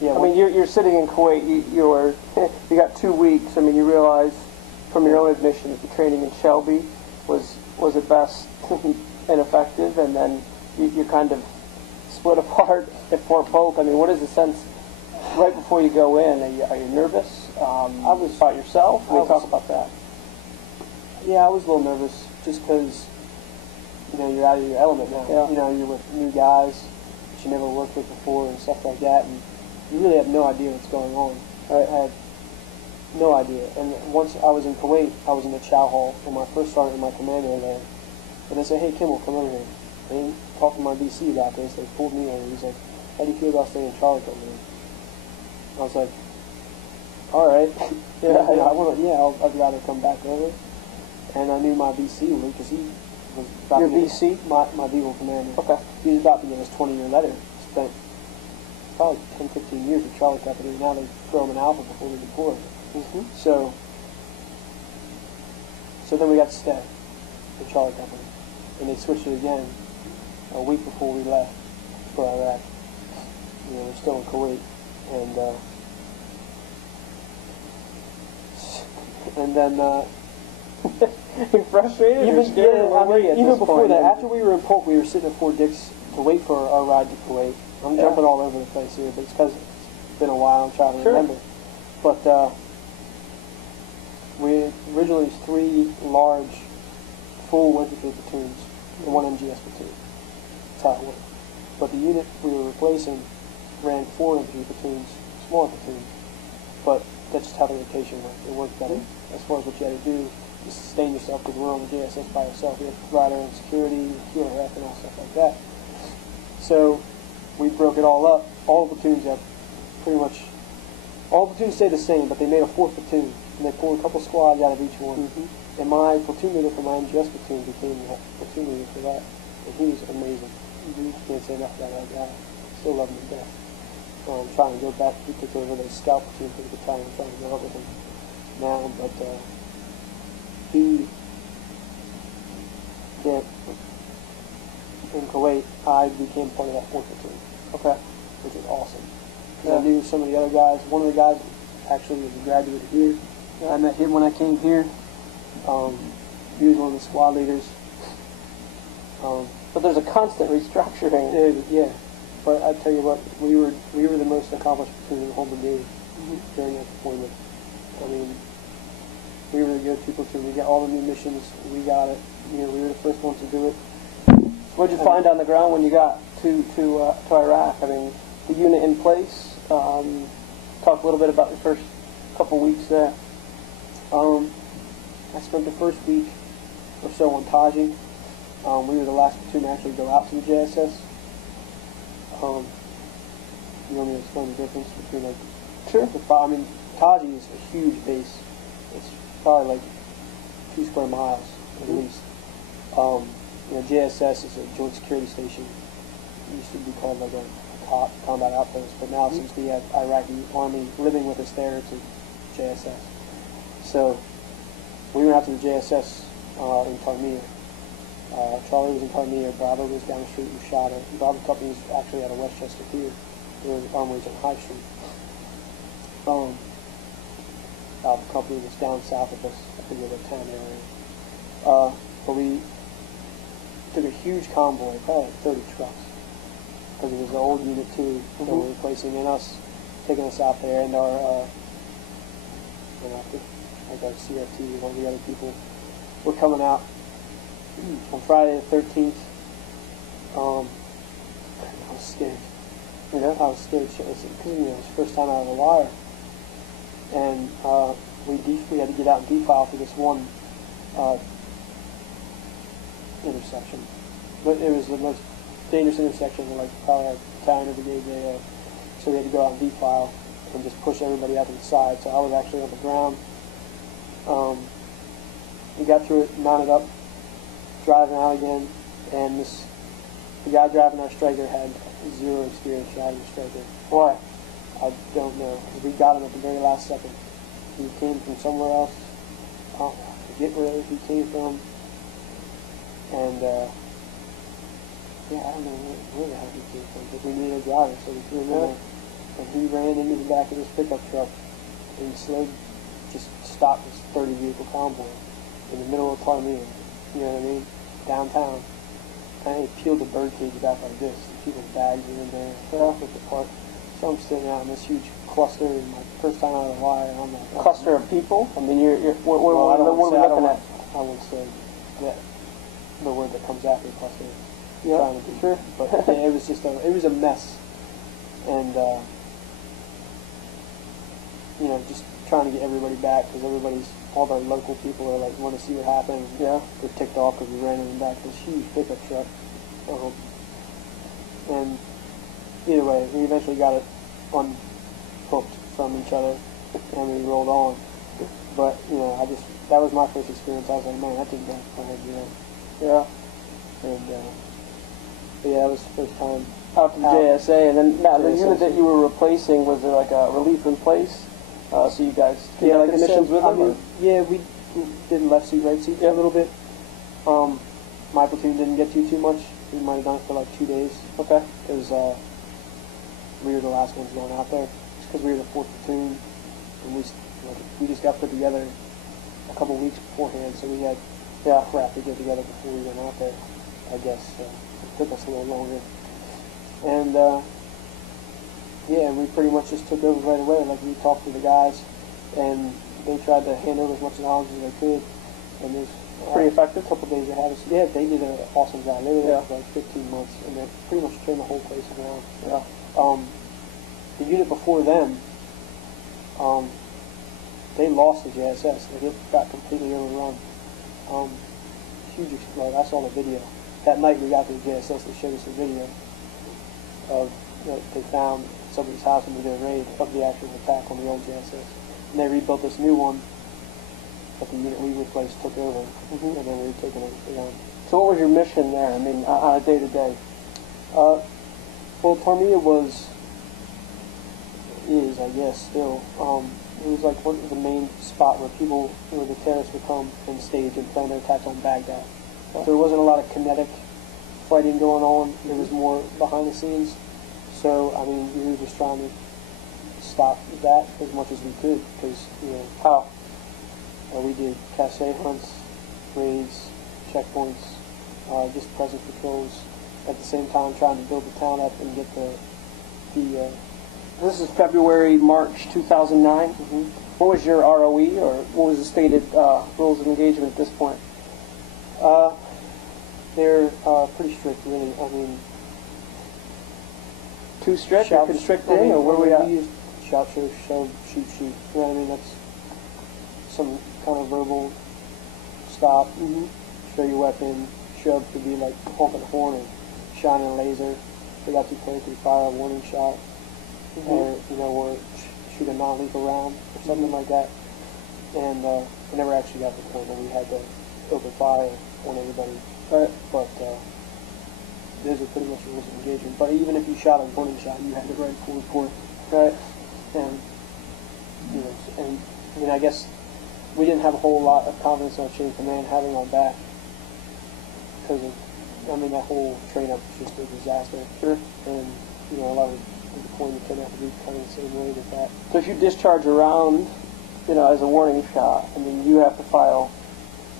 Yeah, I mean, you're sitting in Kuwait. You got 2 weeks. I mean, you realize from your own admission that the training in Shelby was at best ineffective, and then you kind of split apart at Fort Polk. I mean, what is the sense right before you go in? Are you nervous? I was about yourself. Can we talk about that? Yeah, I was a little nervous just because you're out of your element now. Yeah. You're with new guys that you never worked with before and stuff like that, and you really have no idea what's going on. I had no idea. And once I was in Kuwait, I was in the chow hall when I first started with my commander there. And they said, "Hey, Kimmel, come over here." And he talked to my BC about this. They pulled me over. He's like, "How do you feel about staying in Charlie Company?" I was like, "All right." I'd rather come back over. And I knew my BC would, because he was about Your to get BC? My Beagle commander. Okay. He was about to get his 20-year letter. Spent probably 10, 15 years with Charlie Company, and now they throw him an alpha before we deploy. So then we got to stay in Charlie Company, and they switched it again a week before we left for Iraq. We're still in Kuwait, and then You're frustrated or scared? even before that, after we were in Polk, we were sitting at Fort Dix to wait for our ride to Kuwait. I'm jumping all over the place here, but it's because it's been a while. I'm trying to remember. But we originally was 3 large, full infantry platoons and 1 MGS platoon. That's how it worked. But the unit we were replacing ran 4 infantry platoons, smaller platoons. But that's just how the rotation worked. It worked better as far as what you had to do to sustain yourself, because we're on the JSS by yourself. You have to provide our own security, QRF, and all stuff like that. So we broke it all up. All the platoons have pretty much, all the platoons stayed the same, but they made a 4th platoon, and they pulled a couple squads out of each one. And my platoon leader for my MGS platoon became the platoon leader for that, and he was amazing. I can't say enough about that guy. Still love him to death. I'm trying to go back. He took over the scout platoon for the battalion. I'm trying to go up with him now, but he did. In Kuwait, I became part of that 4th platoon. Okay. Which was awesome. Because I knew some of the other guys. One of the guys actually was a graduate here. I met him when I came here. He was one of the squad leaders. But there's a constant restructuring. Yeah. But I tell you what, we were the most accomplished platoon in the whole brigade during that deployment. I mean, we were the go-to platoon. We got all the new missions. We got it. We were the first ones to do it. What did you find on the ground when you got to Iraq? I mean, the unit in place. Talk a little bit about the first couple weeks there. I spent the first week or so on Taji. We were the last platoon to actually go out to the JSS. You want me to explain the difference between I mean, Taji is a huge base. It's probably like 2 square miles at least. JSS is a joint security station. It used to be called like a top combat outpost, but now since we have Iraqi army living with us there, it's a JSS. So we went out to the JSS in Tarmir. Charlie was in Tarmir, Bravo was down the street in Shada. Bravo Company was actually out of Westchester here. There was armories on High Street. Alpha Company was down south of us, I think in the town area. But we took a huge convoy, probably like 30 trucks, because it was the old unit too that we were replacing, and us taking us out there, and our CRT and all the other people were coming out on Friday the 13th. I was scared. I was scared because it was the first time out of the wire, and we had to get out and defile for this one intersection. But it was the most dangerous intersection in probably our battalion or brigade there. So we had to go out and defile and just push everybody out to the side. So I was actually on the ground. We got through it, mounted up, driving out again, and the guy driving our striker had 0 experience driving a striker. Why? I don't know, because we got him at the very last second. He came from somewhere else. I forget where he came from. And, I don't know where the hell he came from, but we needed a driver, so we threw him in there. and he ran into the back of this pickup truck, and he just stopped this 30-vehicle convoy in the middle of Parmean, you know what I mean, downtown. And he peeled the bird cage back like this. And people's bags are in there, with the park. So I'm sitting out in this huge cluster, and my first time out of the wire, and I'm like, cluster of people? I mean, what are we looking at? I would say that the word that comes after cluster. Yeah, trying to be sure. But yeah, it was just it was a mess, and you know, just trying to get everybody back because all the local people are like want to see what happened. Yeah, they're ticked off because we ran in the back of this huge pickup truck. And either way, we eventually got it unhooked from each other, and we rolled on. But you know, that was my first experience. I was like, man, that didn't go planned, you know. Yeah. And but yeah, that was the first time out to JSA, and then now the JSA. unit that you were replacing, was there like a relief in place? So you guys like missions with them? Yeah, we did left seat, right seat a little bit. My platoon didn't get too much. We might have done it for like 2 days. Okay. Because we were the last ones going out there. Just because we were the 4th platoon, and we just got put together a couple weeks beforehand, so we had crap to get together before we went out there. I guess it took us a little longer. And yeah, we pretty much just took over right away. Like, we talked to the guys, and they tried to hand over as much knowledge as they could. And it was pretty effective. A couple days ahead of us. Yeah, they did an awesome job. They were there for like 15 months, and they pretty much turned the whole place around. Yeah. The unit before them, they lost the JSS. Like, it got completely overrun. Huge explosion. I saw the video. That night we got to the JSS, they showed us a video of they found somebody's house and we did a raid of the actual attack on the old JSS. And they rebuilt this new one that the unit we replaced took over. And then we were taking it on. So what was your mission there? I mean, on a day-to-day? Well, Parmea is, I guess, still. It was like the main spot where the terrorists would come and stage and plan their attacks on Baghdad. So there wasn't a lot of kinetic fighting going on. It was more behind the scenes. So, I mean, we were just trying to stop that as much as we could because, you know, how we did cache hunts, raids, checkpoints, just presence patrols. At the same time, trying to build the town up and get the this is February, March 2009. What was your ROE, or what was the stated rules of engagement at this point? They're pretty strict, really. I mean, too strict or constricting, or where we at? We used shout, show, shove, shoot, shoot. You know what I mean? That's some kind of verbal stop, show your weapon. Shove could be like honking a horn or shining a laser. If they got too close, we fire a warning shot. Or, you know, or shoot a non-lethal round or something like that. And we never actually got to the point where we had to open fire on everybody. But those are pretty much the rules of engagement. But even if you shot a warning shot, you had to write a full report. Right. And, you know, and I mean, I guess we didn't have a whole lot of confidence in our chain of command having our back. Because of, I mean, that whole train-up was just a disaster. Sure. And, you know, a lot of deployment turned out to be kind of the same way with that. So if you discharge a round, you know, as a warning shot, I mean, you have to file,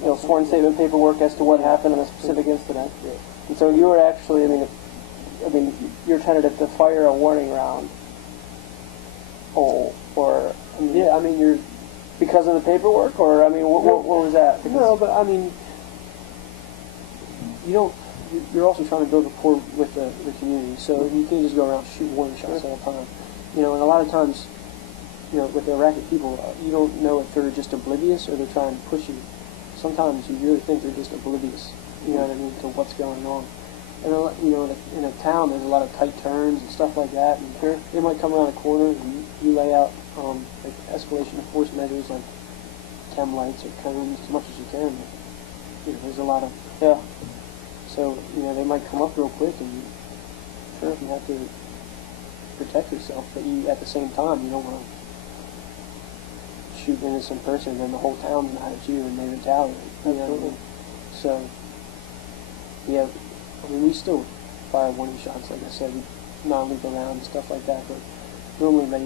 you know, sworn statement paperwork as to what happened in a specific incident. Yeah. And so you were actually, I mean, you're tentative to fire a warning round. Or I mean, yeah, I mean, you're because of the paperwork, or I mean, what was that? Because no, but I mean, you don't. You're also trying to build rapport with the community, so you can't just go around shoot warning shots all the time. You know, and a lot of times, you know, with the Iraqi people, you don't know if they're just oblivious or they're trying to push you. Sometimes you really think they're just oblivious, you know what I mean, to what's going on. And, you know, in a town, there's a lot of tight turns and stuff like that, and they might come around a corner and you lay out like escalation of force measures like chem lights or cones as much as you can. But, you know, there's a lot of, so, you know, they might come up real quick and you have to protect yourself, but you, at the same time, you don't want to shoot an innocent person and then the whole town's mad at you and they retaliate. You know what I mean? So, yeah, I mean, we still fire warning shots, like I said, non-lethal rounds and stuff like that, but normally lazy.